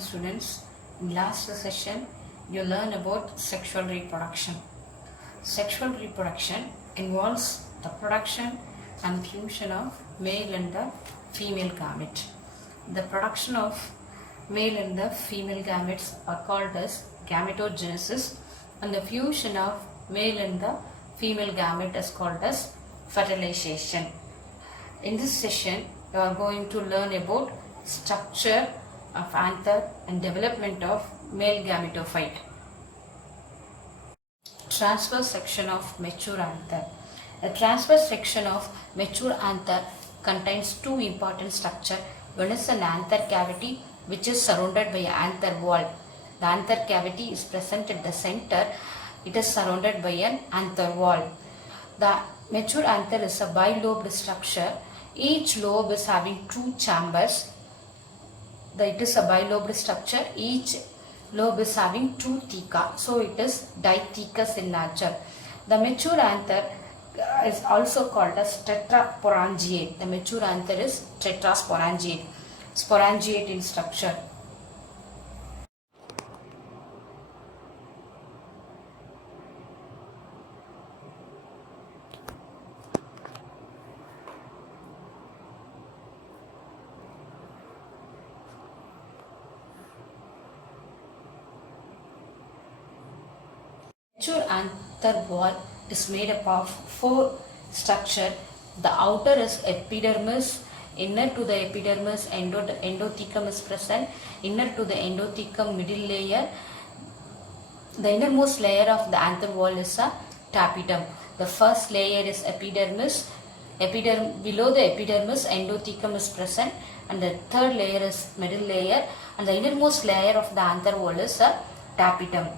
students. In last session, you learn about sexual reproduction. Sexual reproduction involves the production and fusion of male and the female gamete. The production of male and the female gametes are called as gametogenesis, and the fusion of male and the female gamete is called as fertilization. In this session, you are going to learn about structure of anther and development of male gametophyte. Transverse section of mature anther. The transverse section of mature anther contains two important structures. One is an anther cavity which is surrounded by an anther wall. The anther cavity is present at the center. It is surrounded by an anther wall. The mature anther is a bilobed structure. Each lobe is having two chambers. It is a bilobed structure. Each lobe is having two theca. So it is dithecous in nature. The mature anther is also called as tetrasporangiate. The mature anther is tetrasporangiate. Sporangiate in structure. Mature anther wall is made up of four structures. The outer is epidermis. Inner to the epidermis, endothecum is present. Inner to the endothecum, middle layer. The innermost layer of the anther wall is a tapetum. The first layer is epidermis. Below the epidermis, endothecum is present, and the third layer is middle layer, and the innermost layer of the anther wall is a tapetum.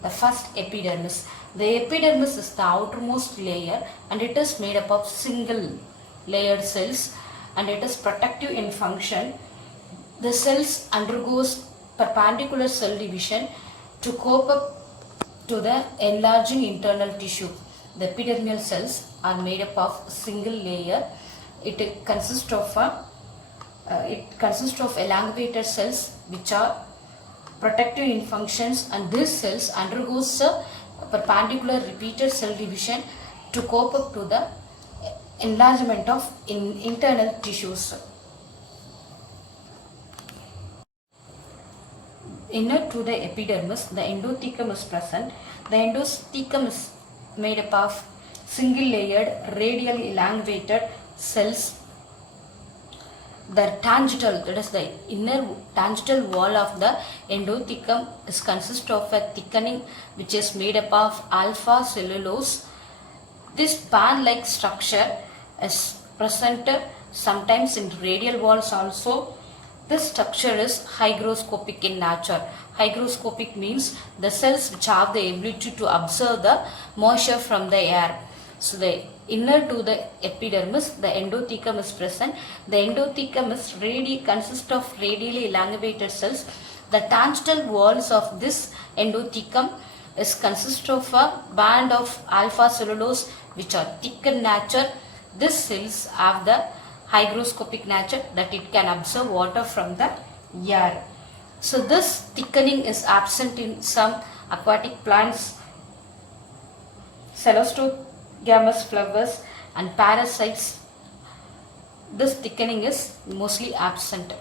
The first epidermis. The epidermis is the outermost layer, and it is made up of single layered cells, and it is protective in function. The cells undergoes perpendicular cell division to cope up to the enlarging internal tissue. The epidermal cells are made up of single layer. It consists of elongated cells which are protective in functions, and these cells undergoes a perpendicular repeated cell division to cope up to the enlargement of internal tissues. Inner to the epidermis, the endothecum is present. The endothecum is made up of single layered radially elongated cells. The tangential, that is the inner tangential wall of the endothecum, is consist of a thickening which is made up of alpha cellulose. This band-like structure is present sometimes in radial walls also. This structure is hygroscopic in nature. Hygroscopic means the cells which have the ability to absorb the moisture from the air. So the inner to the epidermis, the endothecum is present. The endothecum is consists of radially elongated cells. The tangential walls of this endothecum is consist of a band of alpha cellulose which are thick in nature. These cells have the hygroscopic nature, that it can absorb water from the air. So this thickening is absent in some aquatic plants, Celastogamous flowers and parasites. This thickening is mostly absent.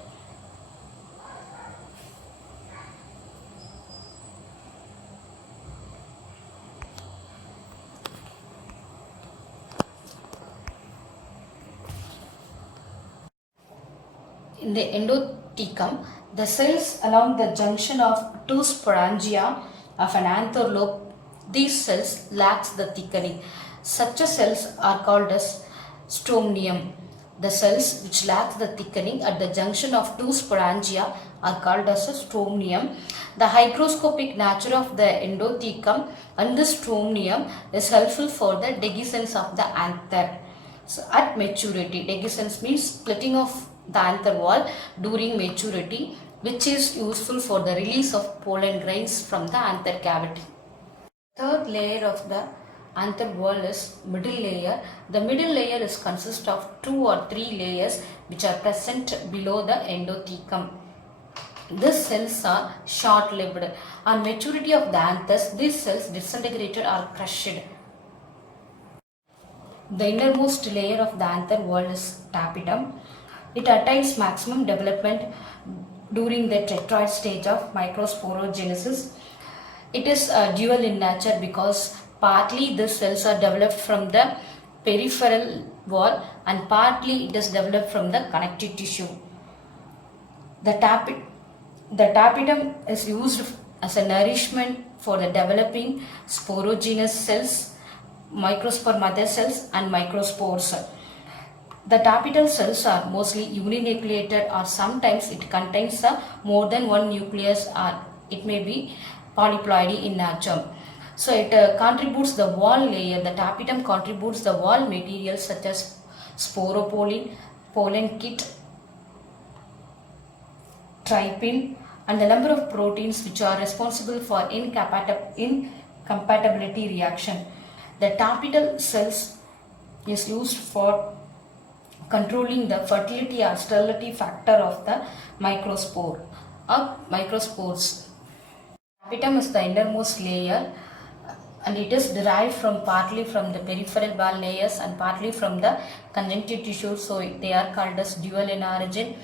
In the endothecum, the cells along the junction of two sporangia of an anther lobe, these cells lacks the thickening. Such cells are called as stomnium. The cells which lack the thickening at the junction of two sporangia are called as a stomnium. The hygroscopic nature of the endothecum and the stomnium is helpful for the dehiscence of the anther. So at maturity, dehiscence means splitting of the anther wall during maturity, which is useful for the release of pollen grains from the anther cavity. Third layer of the anther wall is middle layer. The middle layer is consist of 2 or 3 layers which are present below the endothecum. These cells are short-lived. On maturity of the anthers, these cells disintegrated or crushed. The innermost layer of the anther wall is tapetum. It attains maximum development during the tetrad stage of microsporogenesis. It is dual in nature because partly the cells are developed from the peripheral wall and partly it is developed from the connective tissue. The tapetum is used as a nourishment for the developing sporogenous cells, microspore mother cells and microspores. The tapetal cells are mostly uninucleated or sometimes it contains more than one nucleus or it may be polyploidy in nature. So it contributes the wall layer. The tapetum contributes the wall materials such as sporopollen, pollen kit, trypin and the number of proteins which are responsible for incompatibility reaction. The tapetal cells is used for controlling the fertility or sterility factor of the microspore or microspores. Tapetum is the innermost layer and it is derived from partly from the peripheral wall layers and partly from the conjunctive tissue, so they are called as dual in origin.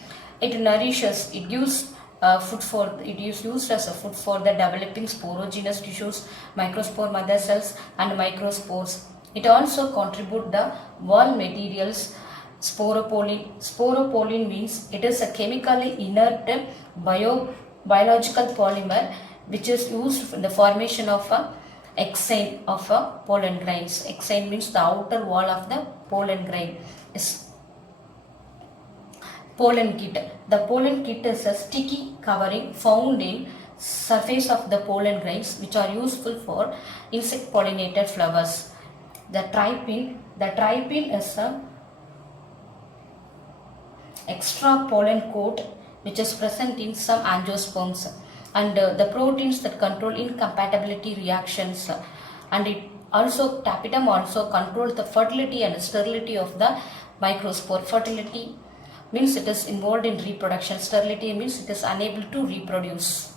It nourishes, it gives it is used as a food for the developing sporogenous tissues, microspore mother cells and microspores. It also contributes the wall materials. Sporopollen means it is a chemically inert biological polymer which is used in the formation of a exine of a pollen grains. Exine means the outer wall of the pollen grain is pollen kit. The pollen kit is a sticky covering found in surface of the pollen grains which are useful for insect pollinated flowers. The trypin is a extra pollen coat which is present in some angiosperms and the proteins that control incompatibility reactions, and it also tapetum also controls the fertility and sterility of the microspore. Fertility means it is involved in reproduction, sterility means it is unable to reproduce.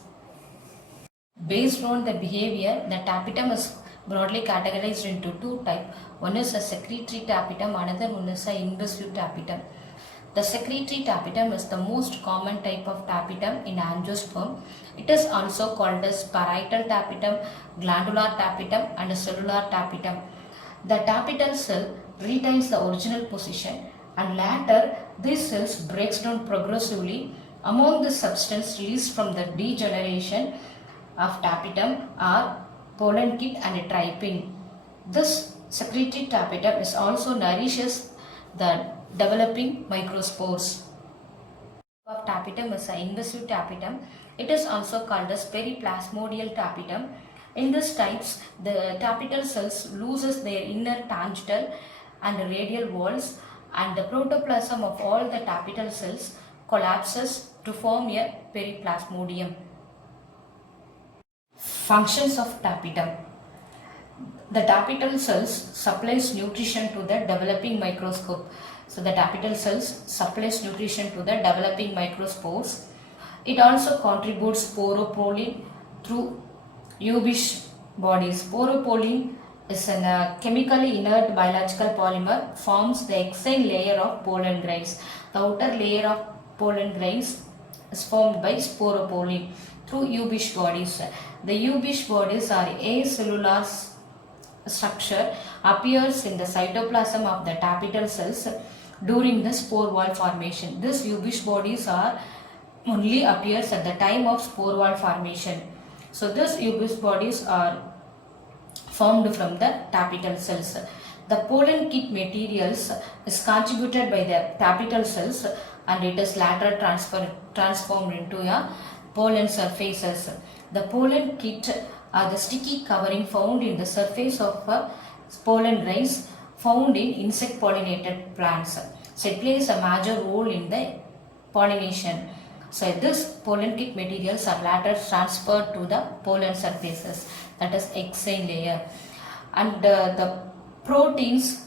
Based on the behavior, the tapetum is broadly categorized into two types. One is a secretory tapetum, another one is a invasive tapetum. The secretory tapetum is the most common type of tapetum in angiosperm. It is also called as parietal tapetum, glandular tapetum and cellular tapetum. The tapetal cell retains the original position and later these cells breaks down progressively. Among the substance released from the degeneration of tapetum are pollen kit and trypin. This secretory tapetum is also nourishes the developing microspores. Of tapetum is an invasive tapetum. It is also called as periplasmodial tapetum. In this types, the tapetal cells loses their inner tangential and radial walls and the protoplasm of all the tapetal cells collapses to form a periplasmodium. Functions of tapetum. The tapetal cells supplies nutrition to the developing microscope. So the tapetal cells supplies nutrition to the developing microspores. It also contributes sporopollen through Ubish bodies. Sporopollen is a chemically inert biological polymer, forms the exine layer of pollen grains. The outer layer of pollen grains is formed by sporopollen through Ubish bodies. The Ubish bodies are acellular structure, appears in the cytoplasm of the tapetal cells during the spore wall formation. These Ubish bodies are only appears at the time of spore wall formation. So these Ubish bodies are formed from the tapetal cells. The pollen kit materials is contributed by the tapetal cells and it is later transformed into a pollen surfaces. The pollen kit are the sticky covering found in the surface of pollen grains found in insect pollinated plants. So it plays a major role in the pollination. So this pollen kit materials are later transferred to the pollen surfaces, that is exine layer, and the proteins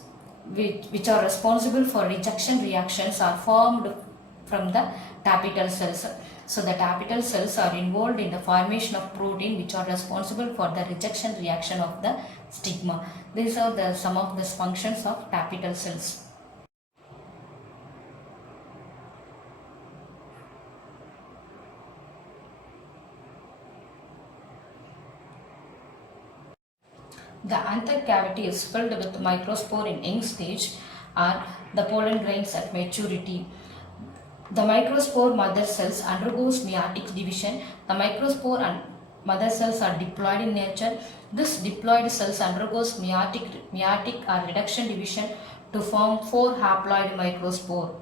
which are responsible for rejection reactions are formed from the tapetal cells. So the tapetal cells are involved in the formation of protein which are responsible for the rejection reaction of the stigma. These are some of the functions of tapetal cells. The anther cavity is filled with microspore in young stage or the pollen grains at maturity. The microspore mother cells undergoes meiotic division. The microspore and mother cells are diploid in nature. This diploid cells undergoes meiotic or reduction division to form 4 haploid microspore.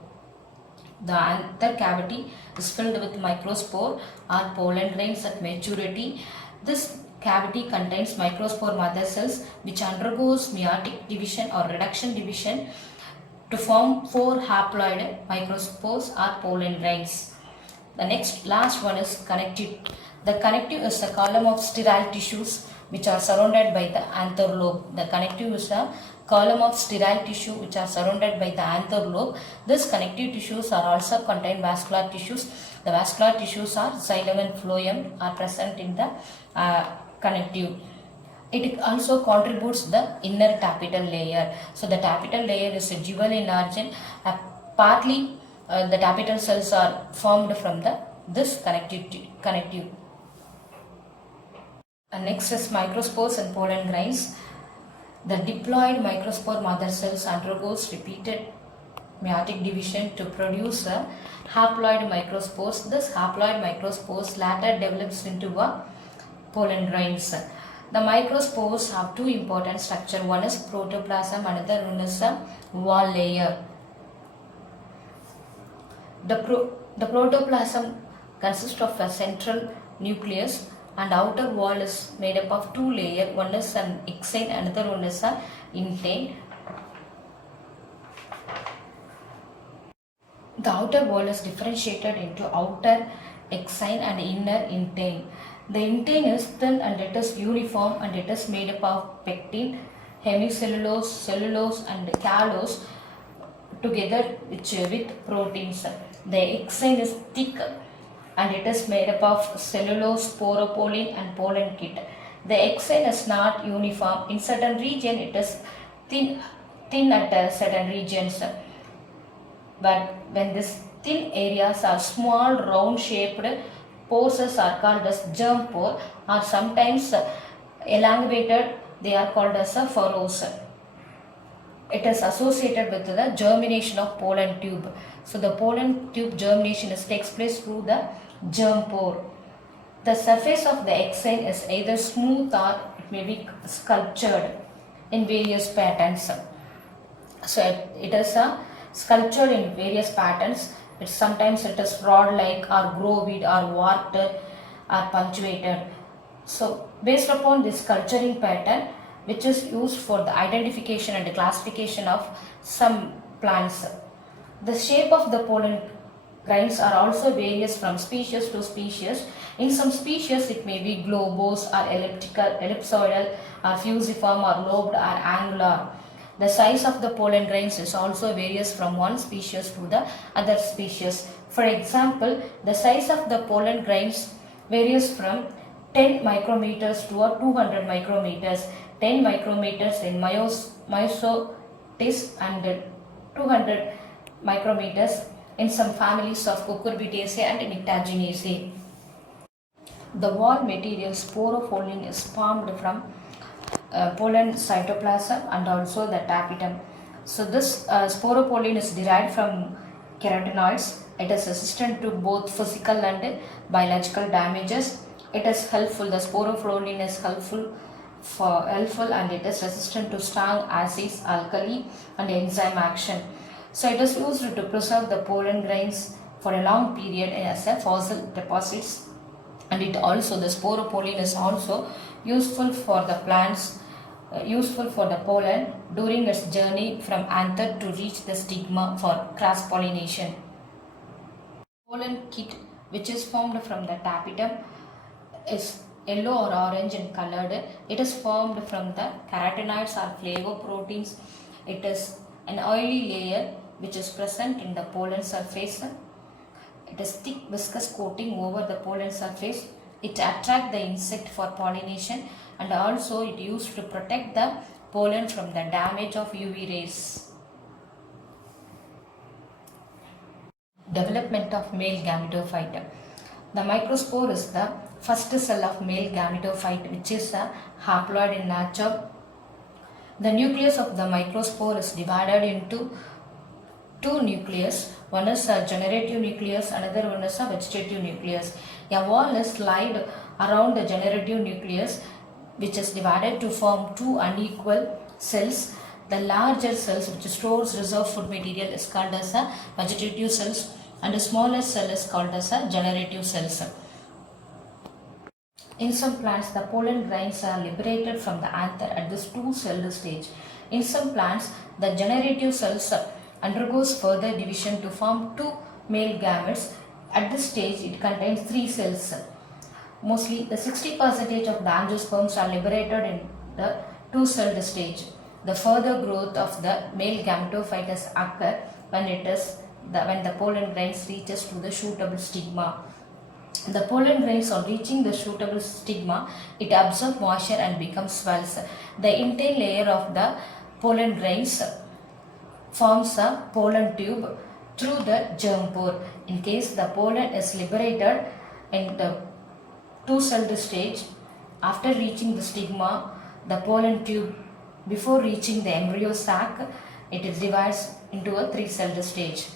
The anther cavity is filled with microspore or pollen grains at maturity. This cavity contains microspore mother cells which undergoes meiotic division or reduction division to form 4 haploid microspores or pollen grains. The last one is connective. The connective is a column of sterile tissues which are surrounded by the anther lobe. The connective is a column of sterile tissue which are surrounded by the anther lobe. These connective tissues are also contain vascular tissues. The vascular tissues are xylem and phloem are present in the connective. It also contributes the inner tapetal layer. So the tapetal layer is a jewel in origin. Partly the tapetal cells are formed from this connective. Next is microspores and pollen grains. The diploid microspore mother cells undergoes repeated meiotic division to produce a haploid microspores. This haploid microspores later develops into a pollen grains. The microspores have two important structures. One is protoplasm, another one is a wall layer. The protoplasm consists of a central nucleus and outer wall is made up of two layers. One is an exine, another one is an intine. The outer wall is differentiated into outer exine and inner intine. The intine is thin and it is uniform and it is made up of pectin, hemicellulose, cellulose and callose together with proteins. The exine is thick and it is made up of cellulose, sporopollen and pollen kit. The exine is not uniform. In certain region it is thin at certain regions. But when these thin areas are small round shaped pores are called as germ pore, or sometimes elongated, they are called as a furrows. It is associated with the germination of pollen tube. So the pollen tube germination takes place through the germ pore. The surface of the exine is either smooth or it may be sculptured in various patterns. So it is sculptured in various patterns. Sometimes it is rod-like or grooved or warped or punctuated. So based upon this sculpturing pattern, which is used for the identification and the classification of some plants. The shape of the pollen grains are also various from species to species. In some species it may be globose or elliptical, ellipsoidal or fusiform or lobed or angular. The size of the pollen grains is also varies from one species to the other species. For example, the size of the pollen grains varies from 10 micrometers to 200 micrometers. 10 micrometers in Myosotis and 200 micrometers in some families of Cucurbitaceae and Nyctaginaceae. The wall material sporopollen is formed from pollen cytoplasm and also the tapetum. So this sporopollen is derived from carotenoids. It is resistant to both physical and biological damages. It is helpful. The sporopollen is helpful and it is resistant to strong acids, alkali and enzyme action. So it is used to preserve the pollen grains for a long period as a fossil deposits, and it also, the sporopollen is also useful for the plants, useful for the pollen during its journey from anther to reach the stigma for cross pollination. Pollen kit, which is formed from the tapetum, is yellow or orange in colored. It is formed from the carotenoids or flavoproteins. It is an oily layer which is present in the pollen surface. It is thick viscous coating over the pollen surface. It attracts the insect for pollination, and also it used to protect the pollen from the damage of UV rays. Development of male gametophyte. The microspore is the first cell of male gametophyte, which is a haploid in nature. The nucleus of the microspore is divided into two nucleus. One is a generative nucleus, another one is a vegetative nucleus. A wall is laid around the generative nucleus, which is divided to form two unequal cells. The larger cells, which stores reserve food material, is called as a vegetative cells, and the smaller cell is called as a generative cells. In some plants, the pollen grains are liberated from the anther at this two-celled stage. In some plants, the generative cells undergoes further division to form two male gametes. At this stage, it contains three cells. Mostly, the 60% of the angiosperms are liberated in the two-celled stage. The further growth of the male gametophytes occur when the pollen grains reaches to the shootable stigma. The pollen grains on reaching the shootable stigma, it absorbs moisture and becomes swells. The intake layer of the pollen grains forms a pollen tube through the germ pore. In case the pollen is liberated in the two-celled stage, after reaching the stigma, the pollen tube, before reaching the embryo sac, it is divides into a three-celled stage.